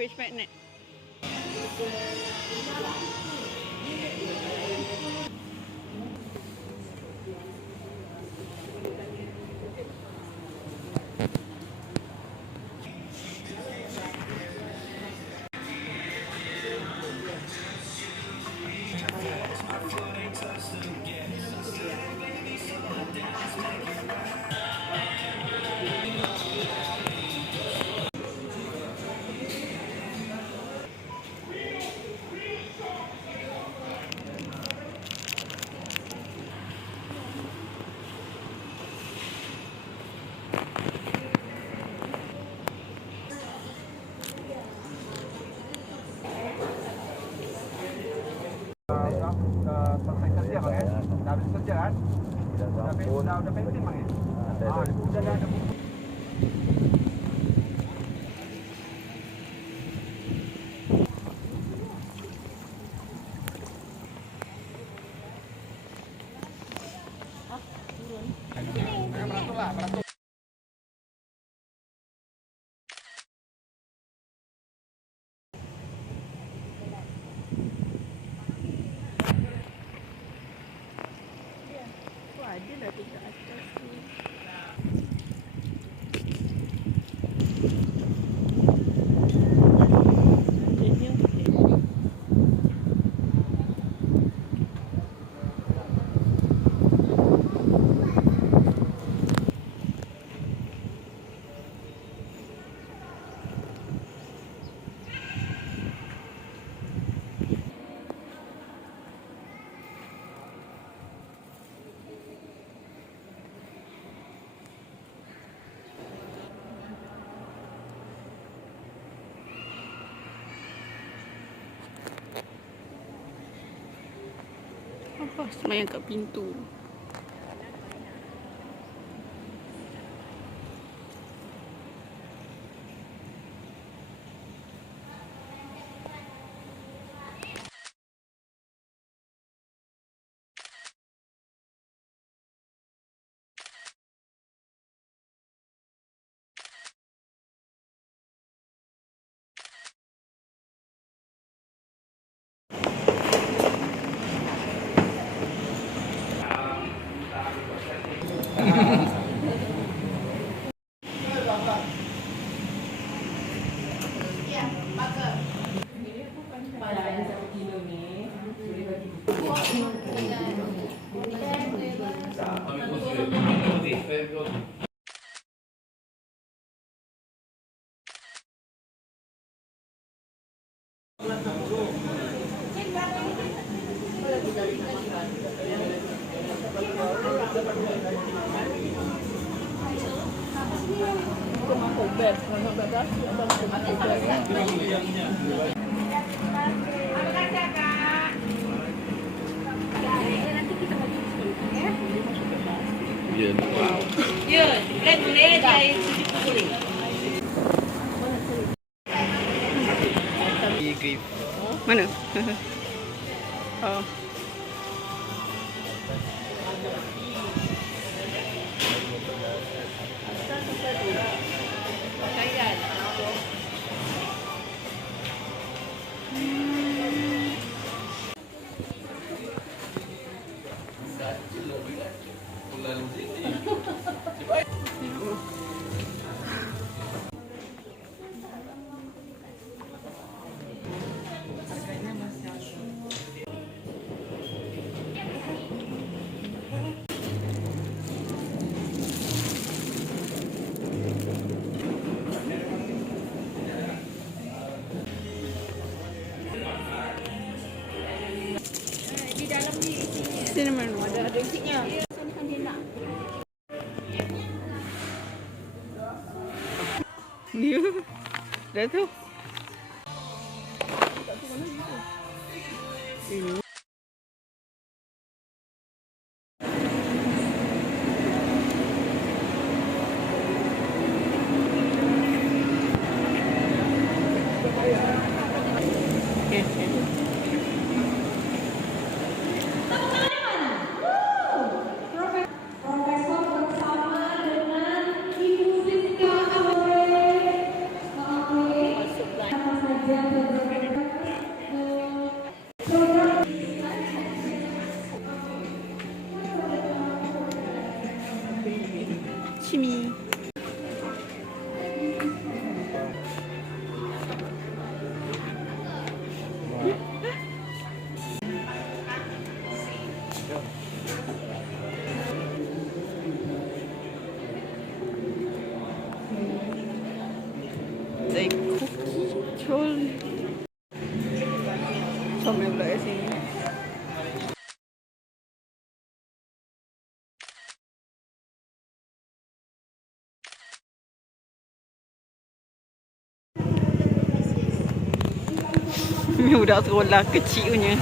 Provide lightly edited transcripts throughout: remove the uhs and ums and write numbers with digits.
fridge magnet. Dah selesai kerja bang ya? Dah habis kerja kan? Dah penting bang ya? Dah ada buku. Beratur lah, beratur. Ada dah dekat atas ni. Apa semayang kat pintu? Ya, boleh dia boleh. Mana? Oh. Cinnamon ada isinya. Ya, dah tu. Ini. Apa saja 취미. 내 쿠키 겨울 처음에 올라야지. Udah sekolah kecilnya.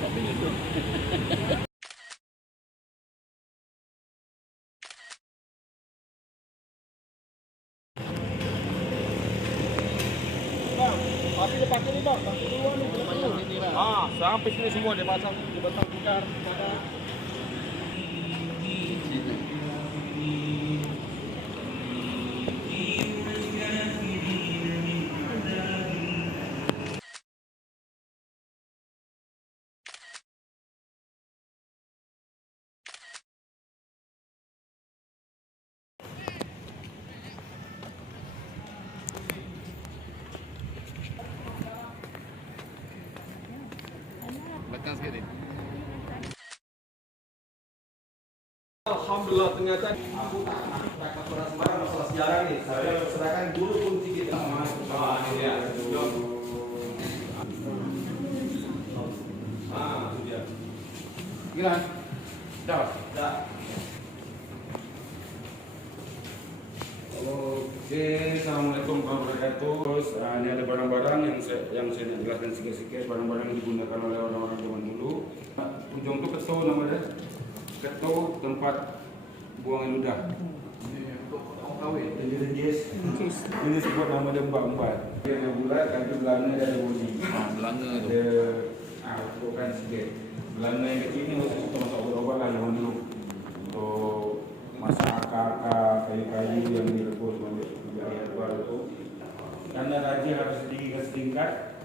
Tak beli tu. Pasti dia pakai ni bang, pakai dua ni. Sampai sini semua dia pasang di batang tikar. Belakang sikit ni. Alhamdulillah ternyata aku tak orang sembarang masalah sejarah ni. Saya serahkan guru kunci kita. Ini dia. Itu dia. Gila. Dah. Dah. Oke, assalamualaikum warahmatullahi wabarakatuh. Terus ini ada barang-barang yang saya nak jelaskan sikit-sikit. Barang-barang yang digunakan oleh orang-orang zaman dulu. Ujung tu keto namanya. Keto tempat buangan ludah. Ini sebut nama dia empat-empat. Dia ada bulat, kaki belanga dan ada bodi. Belanga tu. Ada bukan sikit. Belanga yang kecil ni untuk masak obat-obat lah zaman dulu. Untuk masak akar-akar, kayu-kayu yang direbus menjadi luar itu. Karena raja harus sedikit setingkat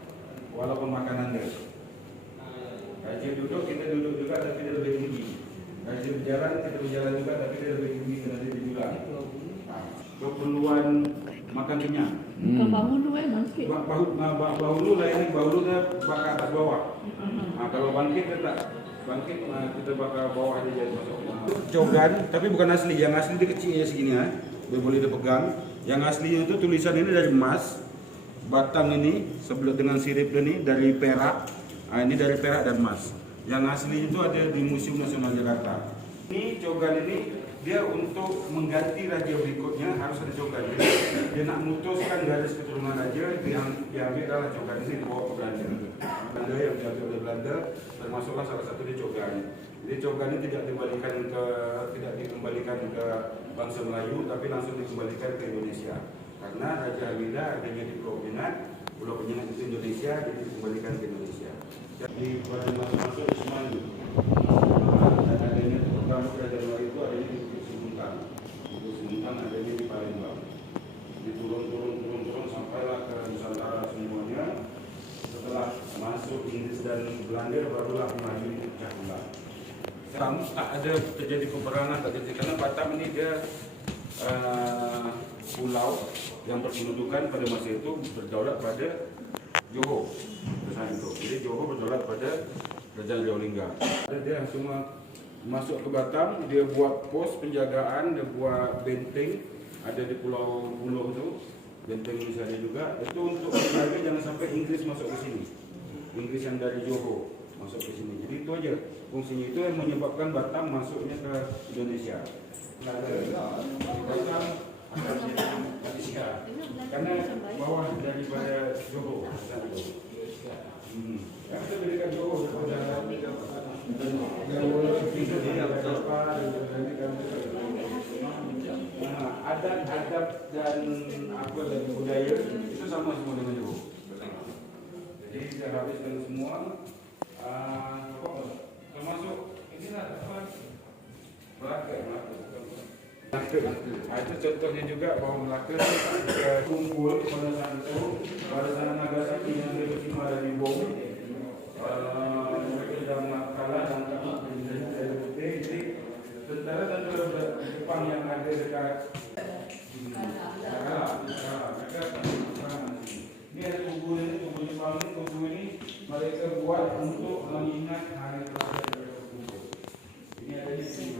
walaupun makanan dia. Raja duduk, kita duduk juga tapi dia lebih tinggi. Raja berjalan, kita berjalan juga tapi dia lebih tinggi kerana dia dijulang. Keperluan makan kenyang. Bukan bangun tu bangkit. Bahulu lah ini, bahulu dia bakar atas bawah. Kalau bangkit dia tak. Bangkit kita bakar bawah dia jadi masuk. Cogan, tapi bukan asli. Yang asli dia kecilnya segini ya. Dia boleh dipegang. Yang aslinya itu tulisan ini dari emas. Batang ini sebelah dengan sirip ini dari perak. Ini dari perak dan emas. Yang asli itu ada di Museum Nasional Jakarta. Ini cogan ini dia untuk mengganti raja berikutnya harus ada cogan. Jadi dia nak memutuskan garis keturunan raja, diambil adalah cogan ini dibawa ke Belanda. Belanda yang diambil oleh Belanda termasuklah salah satu dia cogan. Jadi cogan ini tidak dikembalikan ke bangsa Melayu, tapi langsung dikembalikan ke Indonesia. Karena Raja Armida adanya di Pulau Penyengat itu Indonesia, jadi dikembalikan ke Indonesia. Jadi pada masuk-masuk di Semandu. Dan adanya pertama Raja Luar itu adanya di Bukit Sumbungkang. Bukit Sumbungkang adanya di Palembang. Jadi turun sampailah ke Nusantara semuanya. Setelah masuk Inggris dan Belanda barulah Melayu ini pecah belah. Tak ada terjadi peperangan, tak terjadi karena Batam ini dia pulau yang berpendudukan pada masa itu berdaulat pada Johor. Jadi Johor berdaulat pada Kerajaan Riau Lingga. Dia semua masuk ke Batam, dia buat pos penjagaan, dia buat benteng ada di Pulau Buluh itu, benteng di sana juga. Itu untuk menjaga jangan sampai Inggris masuk ke sini. Inggris yang dari Johor masuk ke sini. Jadi itu aja fungsinya, itu yang menyebabkan Batam masuknya ke Indonesia. Batam akan jadi Malaysia karena bawah daripada Johor. Kita berikan Johor daripada Adat dan apa dan budaya itu sama semua dengan Johor. Jadi saya habiskan semua, termasuk inilah apa? Melaka. Itu contohnya juga bahawa Melaka kumpul pada saat itu, pada saat Nagasaki yang Hiroshima dan bom. Mereka sudah kalah dan kalah dari putih. Jadi tentara-tentara Jepang yang ada dekat ini ada tubuh Jepang ini, tubuh ini mereka buat untuk mengingat hari terakhir mereka berkumpul. Ini ada di sini.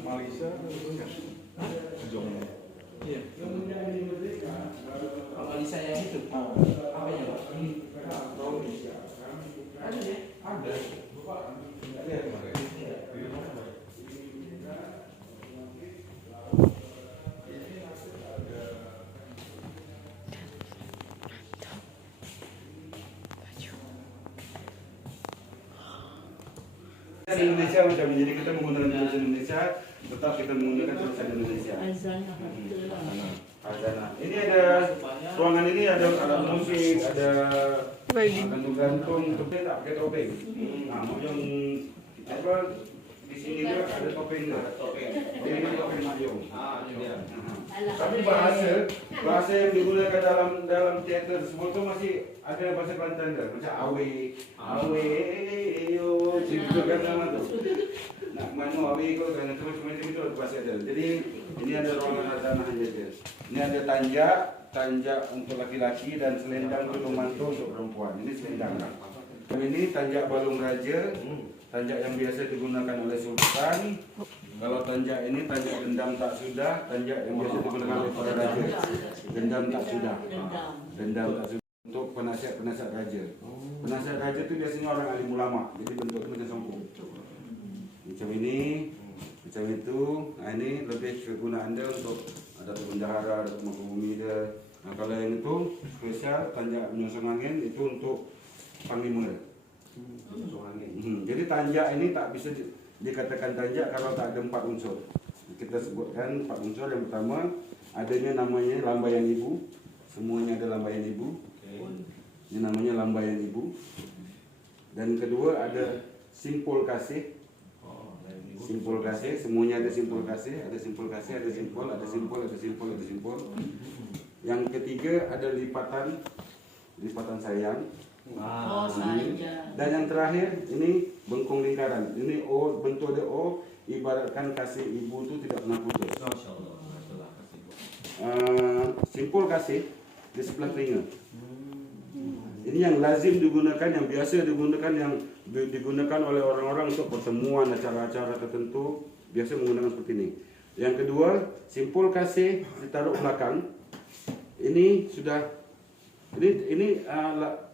Malaysia, Malaysia yang itu, apa ya Pak? ada. Di Indonesia macam ini, jadi kita menggunakan tulisan Indonesia, tetap kita menggunakan tulisan Indonesia. Azana. Ini ada ruangan ini ada alat musik, ada gantung-gantung, tapi tak pakai topeng. Nah, yang apa di sini juga ada topeng juga. Ini topeng mayung. Tapi bahasa yang digunakan dalam teater tersebut tu masih ada bahasa Kelantan dah, macam awe, yo, gitu kan nama tu. Nak mana awe ko kan macam itu bahasa dia. Jadi ini ada ruangan azanah saja. Ini ada tanjak untuk laki-laki dan selendang untuk mantu untuk perempuan. Ini selendang. Ini tanjak balung raja, tanjak yang biasa digunakan oleh sultan. Kalau tanjak ini tanjak dendam tak sudah, tanjak yang biasa digunakan oleh para raja. Dendam tak sudah. Dendam tak sudah untuk penasihat raja. Penasihat raja itu biasanya orang alim ulama. Jadi bentuknya macam songkong. Macam ini, macam itu. Nah, ini lebih kegunaan dia untuk Datuk Bendahara, Datuk Muka Bumi dia. Nah, kalau yang itu spesial tanjak menyosong angin itu untuk panglima. Jadi tanjak ini tak bisa dikatakan tanjak kalau tak ada 4 unsur. Kita sebutkan 4 unsur. Yang pertama adanya namanya lambaian ibu. Semuanya ada lambaian ibu. Ini namanya lambaian ibu. Dan kedua ada simpul kasih. Simpul kasih, semuanya ada simpul kasih, ada simpul kasih, ada simpul, ada simpul, ada simpul, ada simpul. Yang ketiga ada lipatan sayang. Dan yang terakhir ini bengkung lingkaran. Ini O, bentuk dia O, ibaratkan kasih ibu itu tidak pernah putus. Simpul kasih di sebelah telinga. Ini yang lazim digunakan, yang biasa digunakan, yang digunakan oleh orang-orang untuk pertemuan, acara-acara tertentu, biasa menggunakan seperti ini. Yang kedua, simpul kasih ditaruh belakang. Ini sudah, ini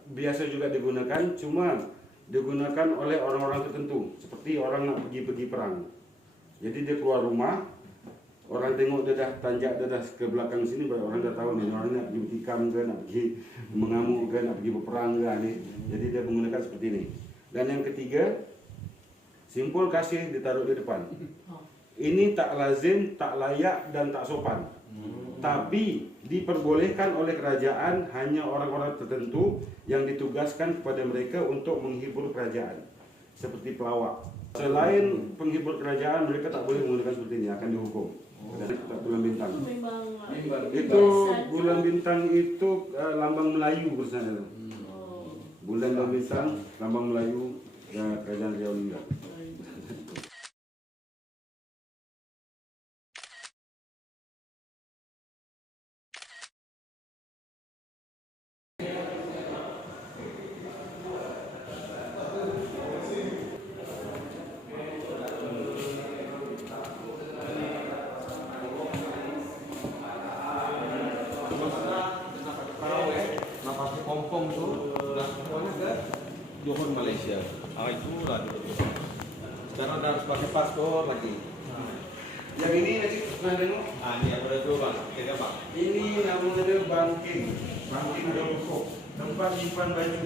biasa juga digunakan, cuma digunakan oleh orang-orang tertentu, seperti orang nak pergi perang. Jadi dia keluar rumah, orang tengok dia dah tanjak dia dah ke belakang sini, orang dah tahu ni orang nak pergi bertikam ke, nak pergi mengamuk ke, nak pergi berperang ke ni. Jadi dia menggunakan seperti ini. Dan yang ketiga, simpul kasih ditaruh di depan. Ini tak lazim, tak layak dan tak sopan. Tapi diperbolehkan oleh kerajaan hanya orang-orang tertentu yang ditugaskan kepada mereka untuk menghibur kerajaan. Seperti pelawak. Selain penghibur kerajaan, mereka tak boleh menggunakan seperti ini, akan dihukum. Dan tak bulan bintang. Itu bulan bintang itu lambang Melayu bersama. Bulan bintang lambang Melayu dan kerajaan Riau Lingga. Kompong tu, pokoknya ke Johor Malaysia. Itu lah. Karena harus pakai paspor lagi. Yang ini nanti pernah dengar? Ini apa itu bang? Kira bang? Ini namanya banking, banking dongkok, tempat simpan baju.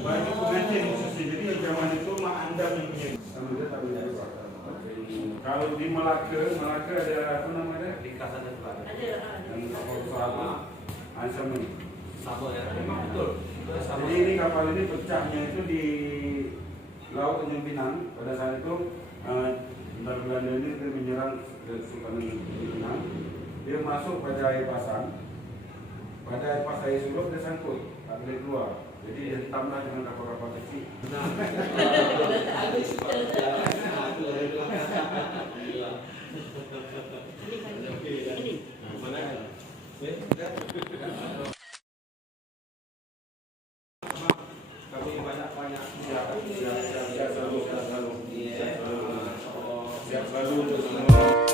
Baju pengantin khususnya. Jadi yang zaman itu mak anda yang punya. Sama dia tak punya. Kalau di Malaka ada apa namanya? Ringkasan dan pelan. Yang kapal sama Ansam ini. Sama ya? Memang betul. Jadi ini kapal ini pecahnya itu di Laut Tanjung Pinang. Pada saat itu tentara Belanda ini menyerang Kesultanan Pinang. Dia masuk pada air pasang. Pada air pasang air surut dia sangkut, tak boleh keluar. Jadi dia ditambah dengan kapal-kapal kecil. Kami banyak-banyak Siap selalu untuk semua.